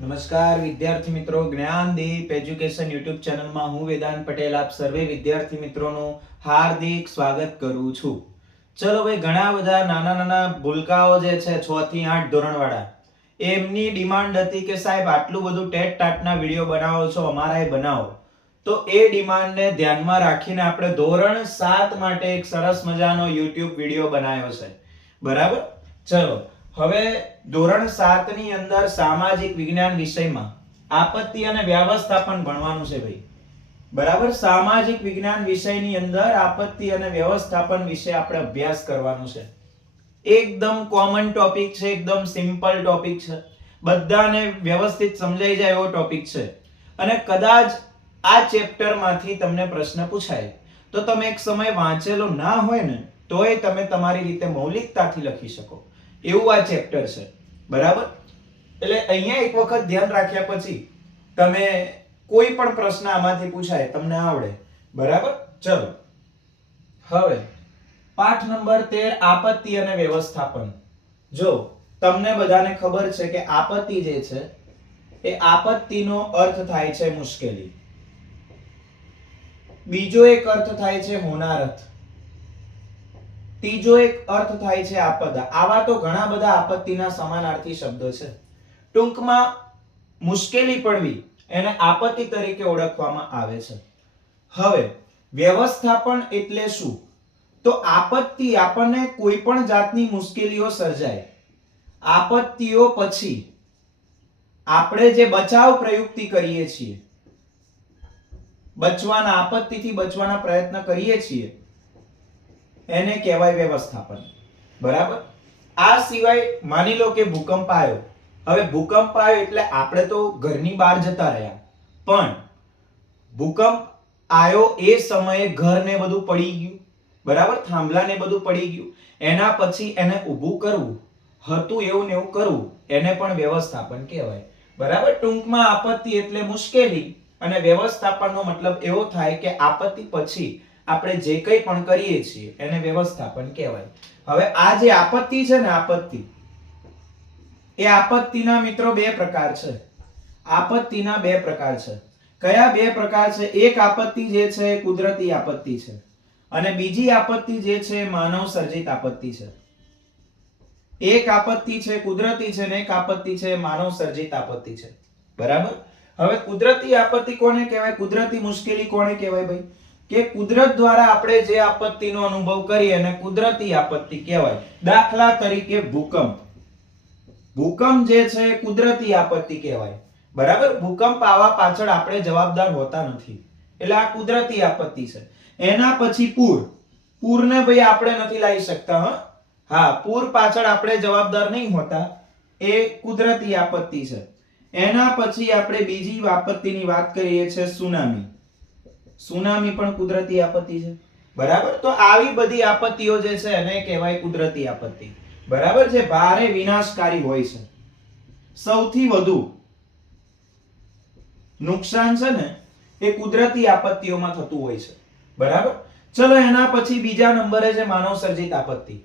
નમસ્કાર વિદ્યાર્થી મિત્રો, જ્ઞાનદીપ એજ્યુકેશન યુટ્યુબ ચેનલમાં હું વેદાંત પટેલ આપ સર્વે વિદ્યાર્થી મિત્રોનું હાર્દિક સ્વાગત કરું છું. ચલો ભાઈ, ઘણા બધા નાના નાના ભૂલકાઓ જે છે 6 થી 8 ધોરણવાળા, એમની ડિમાન્ડ હતી કે સાહેબ આટલું બધું ટેટ ટાટના વિડીયો બનાવો છો, અમારાય બનાવો. તો એ ડિમાન્ડને ધ્યાનમાં રાખીને આપણે ધોરણ 7 માટે એક સરસ મજાનો YouTube વિડીયો બનાવ્યો છે. બરાબર? ચલો હવે ધોરણ 7 ની અંદર સામાજિક વિજ્ઞાન વિષયમાં આપત્તિ અને વ્યવસ્થાપન ભણવાનું છે ભાઈ. બરાબર? સામાજિક વિજ્ઞાન વિષયની અંદર આપત્તિ અને વ્યવસ્થાપન વિશે આપણે અભ્યાસ કરવાનો છે. એકદમ કોમન ટોપિક છે, એકદમ સિમ્પલ ટોપિક છે, બધાને વ્યવસ્થિત સમજાઈ જાય એવો ટોપિક છે. અને કદાચ આ ચેપ્ટર માંથી તમને પ્રશ્ન પૂછાય તો તમે એક સમય વાંચેલો ના હોય ને તોય તમે તમારી રીતે મૌલિકતાથી લખી શકો એવું આ ચેપ્ટર છે. બરાબર? એટલે અહીંયા એક વખત ધ્યાન રાખ્યા પછી તમે કોઈ પણ પ્રશ્ન આમાંથી પૂછાય તમને આવડે. બરાબર? ચલો હવે પાઠ નંબર 13 આપત્તિ અને વ્યવસ્થાપન. જો તમને બધાને ખબર છે કે આપત્તિ જે છે એ આપત્તિનો અર્થ થાય છે મુશ્કેલી. બીજો એક અર્થ થાય છે હોનારત. ત્રીજો એક અર્થ થાય છે આપદા. આવા તો ઘણા બધા આપત્તિના સમાનાર્થી શબ્દો છે. ટૂંકમાં મુશ્કેલી પડવી એને આપત્તિ તરીકે ઓળખવામાં આવે છે. હવે વ્યવસ્થાપન એટલે શું? તો આપત્તિ આપણને કોઈ પણ જાતની મુશ્કેલીઓ સર્જાય, આપત્તિઓ પછી આપણે જે બચાવ પ્રયુક્તિ કરીએ છીએ, બચવાના આપત્તિથી બચવાના પ્રયત્ન કરીએ છીએ એને કહેવાય વ્યવસ્થાપન. બરાબર? આ સિવાય માની લો કે ભૂકંપ આવ્યો. હવે ભૂકંપ આવ્યો એટલે આપણે તો ઘરની બહાર જતા રહ્યા, પણ ભૂકંપ આવ્યો એ સમયે ઘર ને બધું પડી ગયું. બરાબર? થાંભલા ને બધું પડી ગયું. એના પછી એને ઊભું કરવું, હતું એવું ને એવું કરવું, એને પણ વ્યવસ્થાપન કહેવાય. બરાબર? ટૂંકમાં આપત્તિ એટલે મુશ્કેલી અને વ્યવસ્થાપનનો મતલબ એવો થાય કે આપત્તિ પછી આપણે જે કંઈ પણ કરીએ છીએ એને વ્યવસ્થાપન કહેવાય. હવે આ જે આપત્તિ છે ને, આપત્તિ એ આપત્તિના મિત્રો બે પ્રકાર છે. આપત્તિના બે પ્રકાર છે. કયા બે પ્રકાર છે? એક આપત્તિ જે છે એ કુદરતી આપત્તિ છે અને બીજી આપત્તિ જે છે માનવ સર્જિત આપત્તિ છે. એક આપત્તિ છે કુદરતી છે ને એક આપત્તિ છે માનવ સર્જિત આપત્તિ છે. બરાબર? હવે કુદરતી આપત્તિ કોને કહેવાય? કુદરતી મુશ્કેલી કોને કહેવાય ભાઈ? કે કુદરત દ્વારા આપણે જે આપત્તિનો અનુભવ કરીએ એને કુદરતી આપત્તિ કહેવાય. દાખલા તરીકે ભૂકંપ. ભૂકંપ જે છે કુદરતી આપત્તિ કહેવાય. બરાબર? ભૂકંપ આવવા પાછળ આપણે જવાબદાર હોતા નથી, એટલે આ કુદરતી આપત્તિ છે. એના પછી પૂર. પૂરને ભાઈ આપણે નથી લાવી શકતા. હા, પૂર પાછળ આપણે જવાબદાર નહીં હોતા, એ કુદરતી આપત્તિ છે. એના પછી આપણે બીજી આપત્તિની વાત કરીએ છે સુનામી. સુનામી પણ કુદરતી આપત્તિ છે. બરાબર? તો આવી બધી આપત્તિઓ જે છે એને કહેવાય કુદરતી આપત્તિ. બરાબર? જે ભારે વિનાશકારી હોય છે. સૌથી વધુ નુકસાન છે ને એ કુદરતી આપત્તિઓમાં થતું હોય છે. બરાબર? ચલો એના પછી બીજા નંબરે છે માનવ સર્જિત આપત્તિ.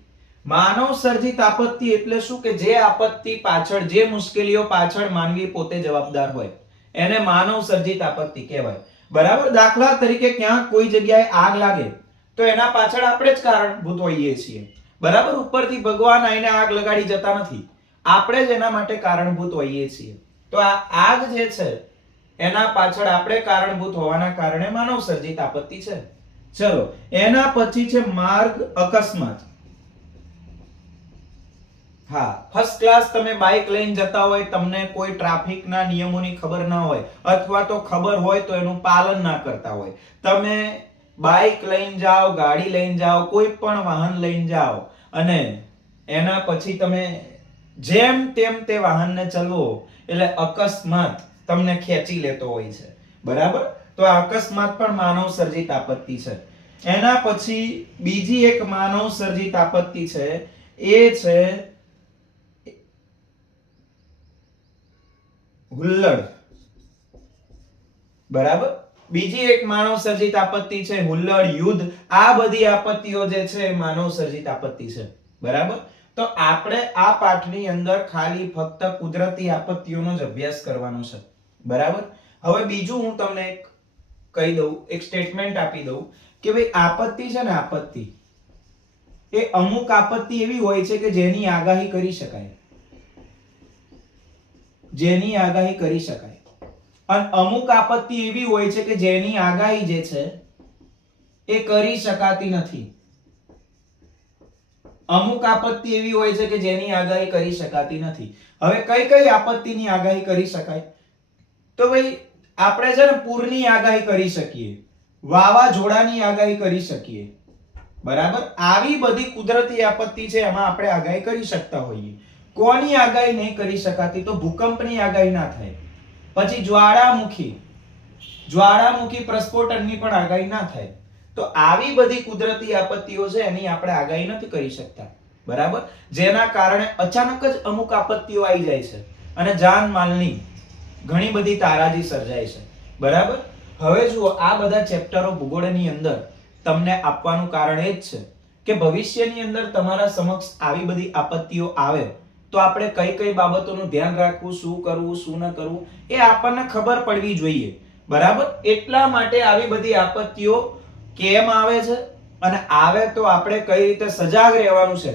માનવ સર્જિત આપત્તિ એટલે શું? કે જે આપત્તિ પાછળ, જે મુશ્કેલીઓ પાછળ માનવી પોતે જવાબદાર હોય એને માનવ સર્જિત આપત્તિ કહેવાય. બરાબર? દાખલા તરીકે ક્યાંક કોઈ જગ્યાએ આગ લાગે તો એના પાછળ આપણે જ કારણભૂત હોઈએ છીએ. બરાબર? ઉપરથી ભગવાન આઈને આગ લગાડી જતા નથી, આપણે જ એના માટે કારણભૂત હોઈએ છીએ. તો આ આગ જે છે એના પાછળ આપણે કારણભૂત હોવાના કારણે માનવ સર્જિત આપત્તિ છે. ચલો એના પછી છે માર્ગ અકસ્માત. હા, ફર્સ્ટ ક્લાસ તમે બાઇક લઈને જતા હોય, તમને કોઈ ટ્રાફિકના નિયમોની ખબર ના હોય અથવા તો ખબર હોય તો એનું પાલન ના કરતા હોય, તમે બાઇક લઈને જાઓ, ગાડી લઈને જાઓ, કોઈ પણ વાહન લઈને જાઓ અને એના પછી તમે જેમ તેમ તે વાહનને ચલાવો એટલે અકસ્માત તમને ખેંચી લેતો હોય છે. બરાબર? તો આ અકસ્માત પણ માનવ સર્જિત આપત્તિ છે. એના પછી બીજી એક માનવ સર્જિત આપત્તિ છે, એ છે હુલ્લડ. બરાબર? બીજી એક માનવ સર્જિત આપત્તિ છે હુલ્લડ, યુદ્ધ. આ બધી આપત્તિઓ જે છે માનવ સર્જિત આપત્તિ છે. બરાબર? તો આપણે આ પાઠની અંદર ખાલી ફક્ત કુદરતી આપત્તિઓનો જ અભ્યાસ કરવાનો છે, બરાબર. હવે બીજું હું તમને એક કહી દઉં, એક સ્ટેટમેન્ટ આપી દઉં કે ભાઈ આપત્તિ છે ને, આપત્તિ એ અમુક આપત્તિ એવી હોય છે કે જેની આગાહી કરી શકાય, જેની આગાહી કરી શકાય, અને અમુક આપત્તિ એવી હોય છે કે જેની આગાહી જે છે એ કરી શકાતી નથી. અમુક આપત્તિ એવી હોય છે કે જેની આગાહી કરી શકાતી નથી. હવે કઈ કઈ આપત્તિની આગાહી કરી શકાય? તો ભાઈ આપણે છે ને પૂરની આગાહી કરી શકીએ, વાવાઝોડાની આગાહી કરી શકીએ, બરાબર. આવી બધી કુદરતી આપત્તિ છે એમાં આપણે આગાહી કરી શકતા હોઈએ. કોની આગાહી નહીં કરી શકાતી? તો ભૂકંપની આગાહી ના થાય. પછી જ્વાળામુખી પ્રસ્ફોટનની પણ આગાહી ના થાય. તો આવી બધી કુદરતી આપત્તિઓ છે એની આપણે આગાહી નથી કરી શકતા, બરાબર. જેના કારણે અચાનક જ અમુક આપત્તિઓ આવી જાય છે અને જાનમાલની ઘણી બધી તારાજી સર્જાય છે, બરાબર. હવે જુઓ, આ બધા ચેપ્ટરો ભૂગોળની અંદર તમને આપવાનું કારણ એ જ છે કે ભવિષ્યની અંદર તમારા સમક્ષ આવી બધી આપત્તિઓ આવે તો આપણે કઈ કઈ બાબતોનું ધ્યાન રાખવું, શું કરવું, શું ન કરવું, એ આપણને ખબર પડવી જોઈએ, બરાબર. એટલા માટે આવી બધી આપત્તિઓ કેમ આવે છે અને આવે તો આપણે કઈ રીતે સજાગ રહેવાનું છે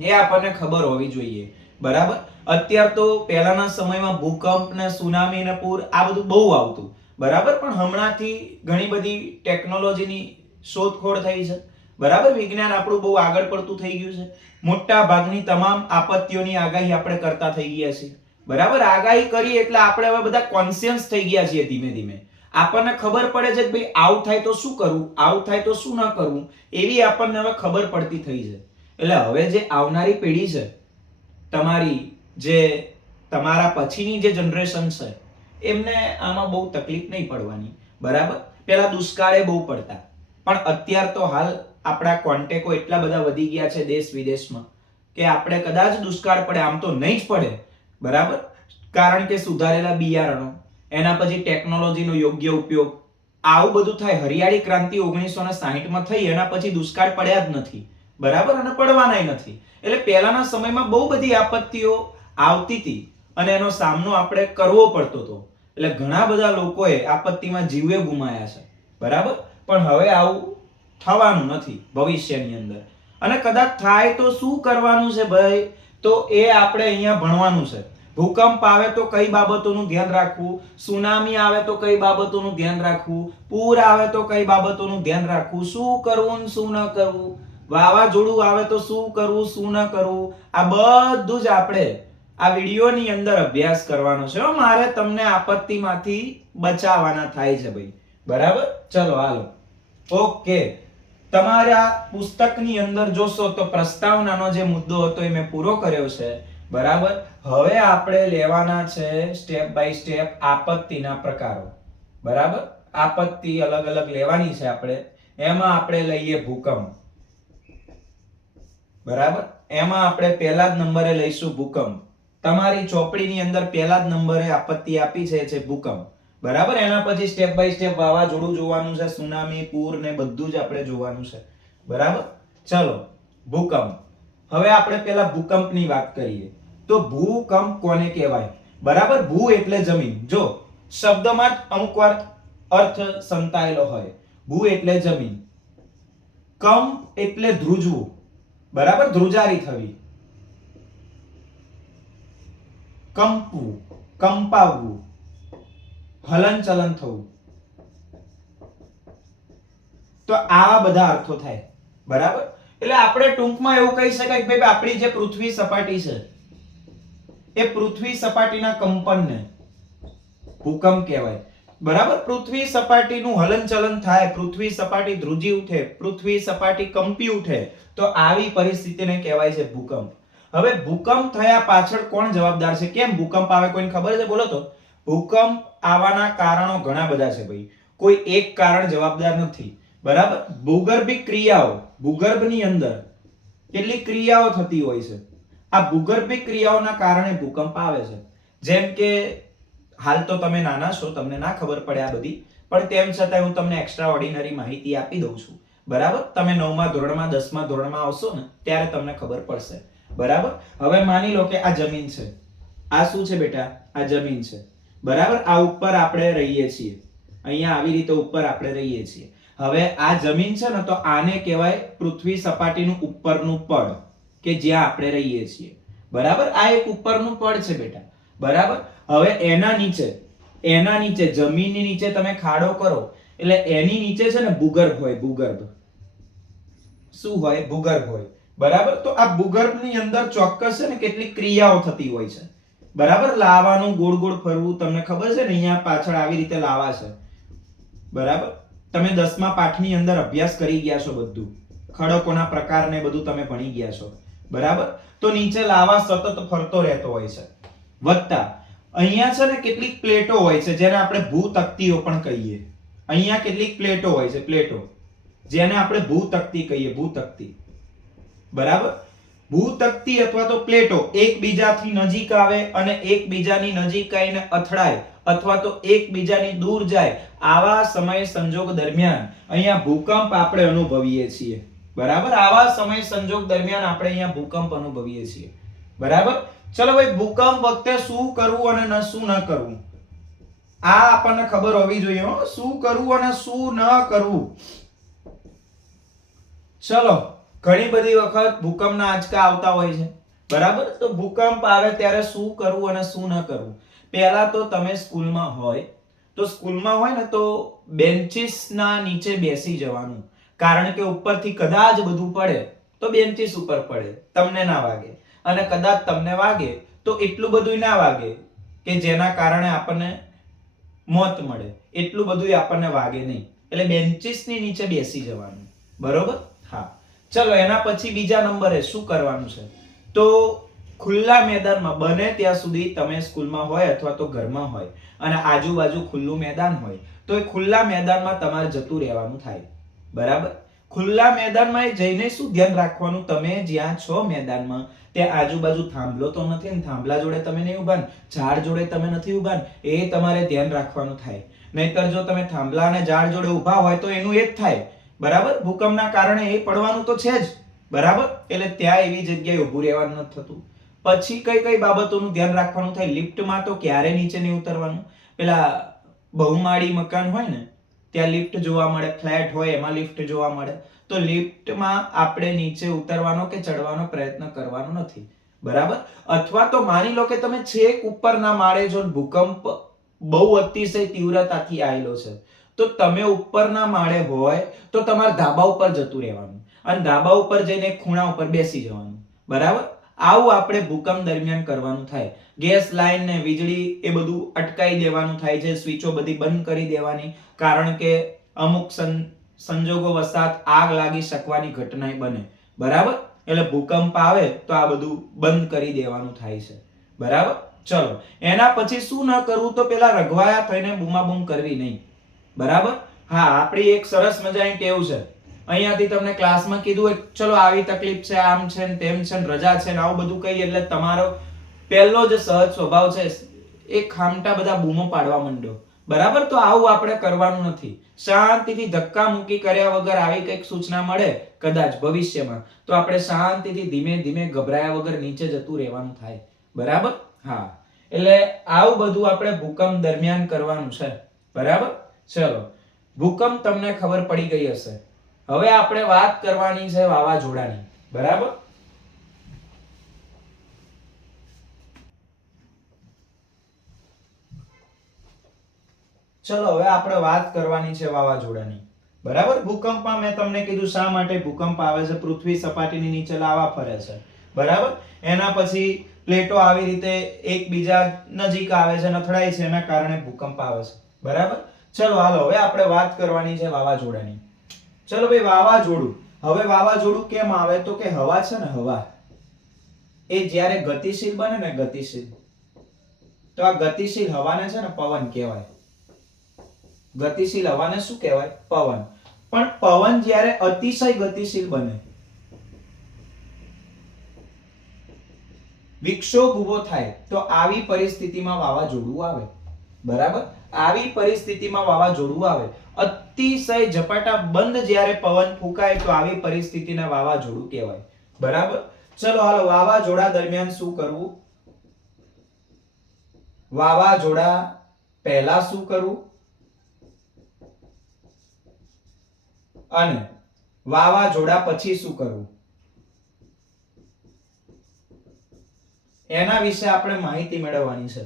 એ આપણને ખબર હોવી જોઈએ, બરાબર. અત્યાર તો પહેલાના સમયમાં ભૂકંપ ને સુનામી ને પૂર આ બધું બહુ આવતું, બરાબર. પણ હમણાંથી ઘણી બધી ટેકનોલોજીની શોધખોળ થઈ છે, બરાબર. વિજ્ઞાન આપણું બહુ આગળ પડતું થઈ ગયું છે. મોટા ભાગની તમામ આપત્તિઓની આગાહી આપણે કરતા થઈ ગયા છીએ, બરાબર. આગાહી કરી એટલે આપણે હવે બધા કોન્શિયસ થઈ ગયા છીએ ધીમે ધીમે. આપણને ખબર પડે છે કે ભાઈ આવું થાય તો શું કરવું, આવું થાય તો શું ન કરવું, એવી આપણને હવે ખબર પડતી થઈ છે. એટલે હવે જે આવનારી પેઢી છે, તમારા પછીની જે જનરેશન છે, એમને આમાં બહુ તકલીફ નહીં પડવાની, બરાબર. પેલા દુષ્કાળે બહુ પડતા, પણ અત્યાર તો હાલ આપણા કોન્ટેકો એટલા બધા વધી ગયા છે દેશ વિદેશમાં કે આપણે કદાચ દુષ્કાળ પડે, આમ તો નહીં જ પડે, બરાબર. કારણ કે સુધારેલા બિયારણો, એના પછી ટેકનોલોજીનો યોગ્ય ઉપયોગ, આવું બધું થાય. હરિયાળી ક્રાંતિ 1960માં થઈ, એના પછી દુષ્કાળ પડ્યા જ નથી, બરાબર, અને પડવાનાય નથી. એટલે પહેલાના સમયમાં બહુ બધી આપત્તિઓ આવતી હતી અને એનો સામનો આપણે કરવો પડતો હતો. એટલે ઘણા બધા લોકોએ આપત્તિમાં જીવે ગુમાયા છે, બરાબર. પણ હવે આવું થવાનું નથી ભવિષ્યની અંદર. અને કદાચ થાય તો શું કરવાનું છે ભાઈ? તો એ આપણે અહીંયા ભણવાનું છે. ભૂકંપ આવે તો કઈ બાબતોનું ધ્યાન રાખવું, સુનામી આવે તો કઈ બાબતોનું ધ્યાન રાખવું, પૂર આવે તો કઈ બાબતોનું ધ્યાન રાખવું, શું કરવું શું ન કરવું, વાવાઝોડું આવે તો શું કરવું શું ન કરવું, આ બધું જ આપણે આ વિડિયોની અંદર અભ્યાસ કરવાનો છે. મારે તમને આપત્તિમાંથી બચાવવાના થાય છે ભાઈ, બરાબર. ચલો હાલો, ઓકે. તમારા પુસ્તકની અંદર જોશો તો પ્રસ્તાવનાનો જે મુદ્દો હતો એ મેં પૂરો કર્યો છે, બરાબર. હવે આપણે લેવાના છે સ્ટેપ બાય સ્ટેપ આપત્તિના પ્રકારો, બરાબર. આપત્તિ અલગ અલગ લેવાની છે આપણે. એમાં આપણે લઈએ ભૂકંપ, બરાબર. એમાં આપણે પહેલા જ નંબરે લઈશું ભૂકંપ. તમારી ચોપડીની અંદર પહેલા જ નંબરે આપત્તિ આપી છે ભૂકંપ, બરાબર. એના પછી સ્ટેપ બાય સ્ટેપ વાવાઝોડું જોવાનું છે, સુનામી, પૂર ને બધું જ આપણે જોવાનું છે, બરાબર. ચલો, ભૂકંપ. હવે આપણે પહેલા ભૂકંપની વાત કરીએ તો ભૂકંપ કોને કહેવાય? બરાબર. ભૂ એટલે જમીન. જો શબ્દમાં જ અમુક વાર અર્થ સંતાયેલો હોય. ભૂ એટલે જમીન, કંપ એટલે ધ્રુજવું, બરાબર, ધ્રુજારી થવી, કંપવું, કંપાવવું, હલનચલન થવું. તો આવા બધા અર્થો થાય, બરાબર. એટલે આપણે ટૂંકમાં એવું કહી શકાય કે ભાઈ આપણી જે પૃથ્વી સપાટી છે એ પૃથ્વી સપાટીના કંપનને ભૂકંપ કહેવાય, બરાબર. પૃથ્વી સપાટીનું હલનચલન થાય, પૃથ્વી સપાટી ધ્રુજી ઉઠે, પૃથ્વી સપાટી કંપી ઉઠે, તો આવી પરિસ્થિતિને કહેવાય છે ભૂકંપ. હવે ભૂકંપ થયા પાછળ કોણ જવાબદાર છે? કેમ ભૂકંપ આવે કોઈને ખબર છે? બોલો તો. ભૂકંપ આવવાના કારણો ઘણા બધા છે ભાઈ, કોઈ એક કારણ જવાબદાર નથી, બરાબર. ભૂગર્ભિક ક્રિયાઓ, ભૂગર્ભની અંદર કેટલી ક્રિયાઓ થતી હોય છે, આ ભૂગર્ભિક ક્રિયાઓના કારણે ભૂકંપ આવે છે. જેમ કે હાલ તો તમે નાના છો, તમને ના ખબર પડે આ બધી, પણ તેમ છતાં હું તમને એક્સ્ટ્રા ઓર્ડિનરી માહિતી આપી દઉં છું, બરાબર. તમે 9મા ધોરણમાં 10મા ધોરણમાં આવશો ને ત્યારે તમને ખબર પડશે, બરાબર. હવે માની લો કે આ જમીન છે, આ શું છે બેટા? આ જમીન છે, બરાબર. આ ઉપર આપણે રહીએ છીએ, અહીંયા આવી રીતે ઉપર આપણે રહીએ છીએ. હવે આ જમીન છે ને, તો આને કહેવાય પૃથ્વી સપાટીનું ઉપરનું પડ, કે જ્યાં આપણે રહીએ છીએ, બરાબર. આ એક ઉપરનું પડ છે બેટા, બરાબર. હવે એના નીચે જમીનની નીચે તમે ખાડો કરો એટલે એની નીચે છે ને ભૂગર્ભ હોય. ભૂગર્ભ શું હોય? ભૂગર્ભ હોય, બરાબર. તો આ ભૂગર્ભની અંદર ચોક્કસ છે ને કેટલીક ક્રિયાઓ થતી હોય છે, બરાબર. લાવાનું ગોળ ગોળ ફરવું, તમને ખબર છે ને, અહીંયા પાછળ આવી રીતે લાવા છે, બરાબર. તમે 10મા પાઠની અંદર અભ્યાસ કરી ગયા છો, બધું ખડકોના પ્રકાર ને બધું તમે ભણી ગયા છો, બરાબર. તો નીચે લાવા સતત ફરતો રહેતો હોય છે. વત્તા અહીંયા છે ને કેટલીક પ્લેટો હોય છે, જેને આપણે ભૂતકતીઓ પણ કહીએ. અહીંયા કેટલીક પ્લેટો હોય છે, પ્લેટો, જેને આપણે ભૂતકતી કહીએ, ભૂતકતી, બરાબર. ભૂતકતી અથવા તો પ્લેટો એકબીજાથી નજીક આવે અને એકબીજાની નજીક આવીને અથડાય અથવા તો એકબીજાની દૂર જાય, આવા સમય સંજોગ દરમિયાન અહીંયા ભૂકંપ આપણે અનુભવીએ છીએ, બરાબર. આવા સમય સંજોગ દરમિયાન આપણે અહીંયા ભૂકંપ અનુભવીએ છીએ, બરાબર. ચલો ભાઈ, ભૂકંપ વખતે શું કરવું અને શું ન કરવું, આ આપણને ખબર હોવી જોઈએ, શું કરવું અને શું ન કરવું. ચલો, ઘણી બધી વખત ભૂકંપના આંચકા આવતા હોય છે, બરાબર. તો ભૂકંપ આવે ત્યારે શું કરવું અને શું ન કરવું. પહેલા તો તમે સ્કૂલમાં હોય ને તો બેન્ચીસના નીચે બેસી જવાનું, કારણ કે ઉપરથી કદાચ બધું પડે તો બેન્ચીસ ઉપર પડે, તમને ના વાગે, અને કદાચ તમને વાગે તો એટલું બધું ના વાગે કે જેના કારણે આપણને મોત મળે, એટલું બધું આપણને વાગે નહીં. એટલે બેન્ચીસની નીચે બેસી જવાનું, બરોબર. હા, ચલો, એના પછી બીજા નંબરે શું કરવાનું છે, તો ખુલ્લા મેદાનમાં બને ત્યાં સુધી તમે સ્કૂલમાં હોય અથવા તો ઘરમાં હોય અને આજુબાજુ ખુલ્લું મેદાન હોય તો એ ખુલ્લા મેદાનમાં તમારે જતું રહેવાનું થાય, બરાબર. ખુલ્લા મેદાનમાં જઈને શું ધ્યાન રાખવાનું, તમે જ્યાં છો મેદાનમાં ત્યાં આજુબાજુ થાંભલો તો નથી ને, થાંભલા જોડે તમે નહીં ઉભા ને, ઝાડ જોડે તમે નથી ઉભા ને, એ તમારે ધ્યાન રાખવાનું થાય. નહીતર જો તમે થાંભલા અને ઝાડ જોડે ઉભા હોય તો એનું એ જ થાય, બરાબર. ભૂકંપના કારણે એ પડવાનું તો છે જ, બરાબર. એટલે ત્યાં એવી જગ્યાએ ઊભું રહેવાનું નથી થતું. પછી કઈ બાબતોનું ધ્યાન રાખવાનું થાય, લિફ્ટમાં તો ક્યારે નીચે નહીં ઉતરવાનું. પેલા બહુમાળી મકાન હોય ને ત્યાં લિફ્ટ જોવા મળે, ફ્લેટ હોય એમાં લિફ્ટ જોવા મળે, તો લિફ્ટમાં આપણે નીચે ઉતરવાનો કે ચડવાનો પ્રયત્ન કરવાનો નથી, બરાબર. અથવા તો માની લો કે તમે છેક ઉપરના માળે જો ભૂકંપ બહુ અતિશય તીવ્રતાથી આવેલો છે તો તમે ઉપરના માળે હોય તો તમારે ધાબા ઉપર જતું રહેવાનું અને ધાબા ઉપર જઈને ખૂણા ઉપર બેસી જવાનું, બરાબર. આવું આપણે ભૂકંપ દરમિયાન કરવાનું થાય. ગેસ લાઈન ને વીજળી એ બધું અટકાઈ દેવાનું થાય છે, સ્વિચો બધી બંધ કરી દેવાની, કારણ કે અમુક સંજોગો વસાત આગ લાગી શકવાની ઘટના બને, બરાબર. એટલે ભૂકંપ આવે તો આ બધું બંધ કરી દેવાનું થાય છે, બરાબર. ચલો, એના પછી શું ન કરવું, તો પેલા રઘવાયા થઈને બૂમાબૂમ કરવી નહીં, બરાબર. હા, આપણી એક સરસ મજાની ટેવ છે, અહીંયાથી તમને ક્લાસમાં કીધું હોય ચલો આવી તકલીફ છે, આમ છે ને તેમ છે ને રજા છે ને આવું બધું કહીએ એટલે તમારો પહેલો જે સહજ સ્વભાવ છે એ ખામટા બધા બૂમો પાડવા માંડો, બરાબર. તો આવું આપણે કરવાનું નથી. શાંતિથી ધક્કા મૂકી કર્યા વગર આવી કંઈક સૂચના મળે કદાચ ભવિષ્યમાં તો આપણે શાંતિથી ધીમે ધીમે ગભરાયા વગર નીચે જતું રહેવાનું થાય, બરાબર. હા, એટલે આવું બધું આપણે ભૂકંપ દરમિયાન કરવાનું છે, બરાબર. ચલો, ભૂકંપ તમને ખબર પડી ગઈ હશે. હવે આપણે વાત કરવાની છે વાવાઝોડાની, બરાબર. ચલો, હવે આપણે વાત કરવાની છે વાવાઝોડાની, બરાબર. ભૂકંપમાં મેં તમને કીધું શા માટે ભૂકંપ આવે છે, પૃથ્વી સપાટીની નીચે લાવા ફરે છે, બરાબર. એના પછી પ્લેટો આવી રીતે એકબીજા નજીક આવે છે, અથડાય છે, એના કારણે ભૂકંપ આવે છે, બરાબર. ચલો, હાલો, હવે આપણે વાત કરવાની છે વાવાઝોડાની. ચલો ભાઈ, વાવાઝોડું. હવે વાવાઝોડું કેમ આવે, તો કે હવા છે ને, હવા એ જ્યારે ગતિશીલ બને ને, ગતિશીલ, તો આ ગતિશીલ હવાને છે ને પવન કહેવાય. ગતિશીલ હવાને શું કહેવાય? પવન. પણ પવન જ્યારે અતિશય ગતિશીલ બને, વિક્ષોભ ઉભો થાય, તો આવી પરિસ્થિતિમાં વાવાઝોડું આવે, બરાબર. આવી પરિસ્થિતિમાં વાવાઝોડું આવે, અતિશય ઝપાટા બંધ જ્યારે પવન ફૂંકાય તો આવી પરિસ્થિતિને વાવાઝોડું કહેવાય, બરાબર. ચલો હાલો, વાવાઝોડા દરમિયાન શું કરવું, વાવાઝોડા પહેલા શું કરવું અને વાવાઝોડા પછી શું કરવું, એના વિશે આપણે માહિતી મેળવવાની છે.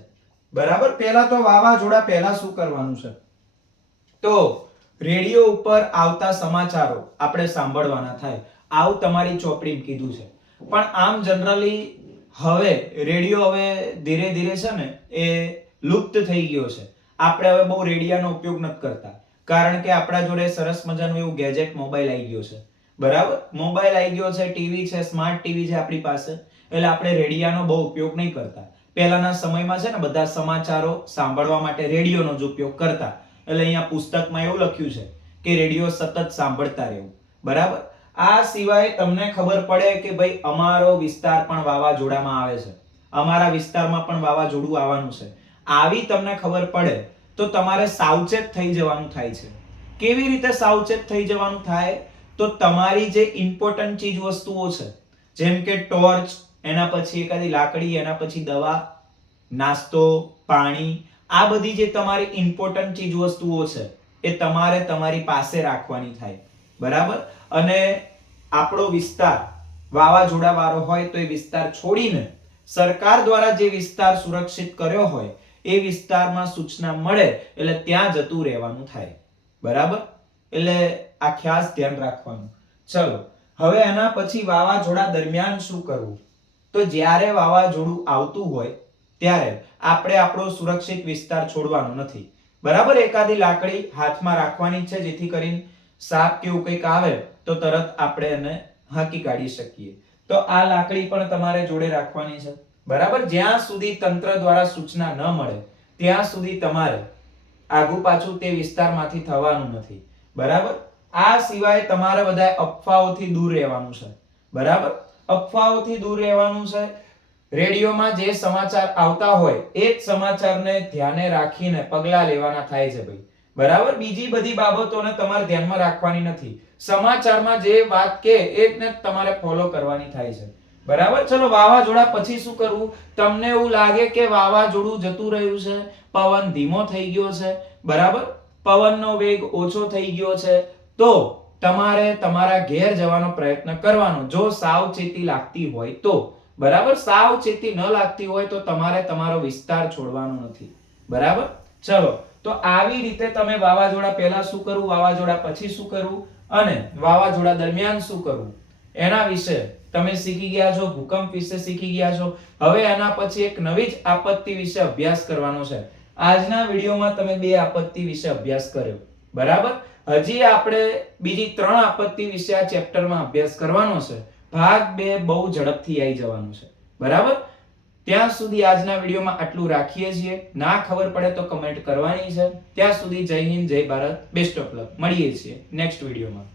બરાબર. પહેલા તો વાવાઝોડા પહેલા શું કરવાનું છે, તો રેડિયો ઉપર આવતા સમાચારો આપણે સાંભળવાના થાય. આવું તમારી ચોપડીમાં કીધું છે. પણ આમ જનરલી હવે રેડિયો હવે ધીરે ધીરે છે ને એ લુપ્ત થઈ ગયો છે. આપણે હવે બહુ રેડિયાનો ઉપયોગ નથી કરતા, કારણ કે આપણા જોડે સરસ મજાનું એવું ગેજેટ મોબાઈલ આવી ગયો છે. બરાબર. મોબાઈલ આવી ગયો છે, ટીવી છે, સ્માર્ટ ટીવી છે આપણી પાસે, એટલે આપણે રેડિયાનો બહુ ઉપયોગ નહીં કરતા. પહેલાના સમયમાં છે ને બધા સમાચારો સાંભળવા માટે રેડિયોનો જ ઉપયોગ કરતા. એટલે અહીંયા પુસ્તકમાં એવું લખ્યું છે કે રેડિયો સતત સાંભળતા રહેવું. બરાબર. આ સિવાય તમને ખબર પડે કે ભાઈ અમારો વિસ્તાર પણ વાવાઝોડામાં આવે છે, અમારા વિસ્તારમાં પણ વાવાઝોડું આવવાનું છે, આવી તમને ખબર પડે તો તમારે સાવચેત થઈ જવાનું થાય છે. કેવી રીતે સાવચેત થઈ જવાનું થાય, તો તમારી જે ઇમ્પોર્ટન્ટ ચીજ વસ્તુઓ છે, જેમ કે ટોર્ચ, એના પછી એકાદી લાકડી, એના પછી દવા, નાસ્તો, પાણી, આ બધી જે તમારી ઇમ્પોર્ટન્ટ ચીજ વસ્તુઓ છે એ તમારે તમારી પાસે રાખવાની થાય. બરાબર. અને આપણો વિસ્તાર વાવાઝોડા વાળો હોય તો એ વિસ્તાર છોડીને સરકાર દ્વારા જે વિસ્તાર સુરક્ષિત કર્યો હોય એ વિસ્તારમાં સૂચના મળે એટલે ત્યાં જતું રહેવાનું થાય. બરાબર. એટલે આ ખાસ ધ્યાન રાખવાનું. ચલો હવે એના પછી વાવાઝોડા દરમિયાન શું કરવું, તો જ્યારે વાવાઝોડું આવતું હોય ત્યારે આપણે આપણો સુરક્ષિત વિસ્તાર છોડવાનો નથી. બરાબર. એકાદી લાકડી હાથમાં રાખવાની છે, જેથી કરીને સાપ કે એવું કંઈક આવે તો તરત આપણે એને હાંકી કાઢી શકીએ. તો આ લાકડી પણ તમારે જોડે રાખવાની છે. બરાબર. જ્યાં સુધી તંત્ર દ્વારા સૂચના ન મળે ત્યાં સુધી તમારે આગુ પાછું તે વિસ્તારમાંથી થવાનું નથી. બરાબર. આ સિવાય તમારે બધા અફવાઓથી દૂર રહેવાનું છે. બરાબર. અફવાઓથી દૂર રહેવાનું છે. રેડિયોમાં જે સમાચાર આવતા હોય એ જ સમાચારને ધ્યાને રાખીને પગલા લેવાના થાય છે ભાઈ. બરાબર. બીજી બધી બાબતોને તમારે ધ્યાનમાં રાખવાની નથી. સમાચારમાં જે વાત કે એ જ તમારે ફોલો કરવાની થાય છે. બરાબર. ચલો વાવાઝોડા પછી શું કરવું, તમને એવું લાગે કે વાવાઝોડું જતું રહ્યું છે, પવન ધીમો થઈ ગયો છે, બરાબર, પવનનો વેગ ઓછો થઈ ગયો છે, તો તમારે તમારા ઘેર જવાનો પ્રયત્ન કરવાનો, જો સાવચેતી લાગતી હોય તો. બરાબર. સાવચેતી ન લાગતી હોય તો તમારે તમારો વિસ્તાર છોડવાનો નથી. બરાબર. ચલો તો આવી રીતે તમે વાવાઝોડા પહેલા શું કરવું, વાવાઝોડા પછી શું કરવું અને વાવાઝોડા દરમિયાન શું કરવું એના વિશે તમે શીખી ગયા છો. ભૂકંપ વિશે શીખી ગયા છો. હવે એના પછી એક નવી જ આપત્તિ વિશે અભ્યાસ કરવાનો છે. આજના વિડીયોમાં તમે બે આપત્તિ વિશે અભ્યાસ કર્યો. બરાબર. હજી આપણે બીજી 3 આપત્તિ વિશે આ ચેપ્ટરમાં અભ્યાસ કરવાનો છે. ભાગ 2 બહુ ઝડપથી આવી જવાનું છે. બરાબર. ત્યાં સુધી આજના વિડીયોમાં આટલું રાખીએ છીએ. ના ખબર પડે તો કમેન્ટ કરવાની છે. ત્યાં સુધી જય હિન્દ, જય ભારત, બેસ્ટ ઓફ લક. મળીએ છીએ નેક્સ્ટ વિડીયોમાં.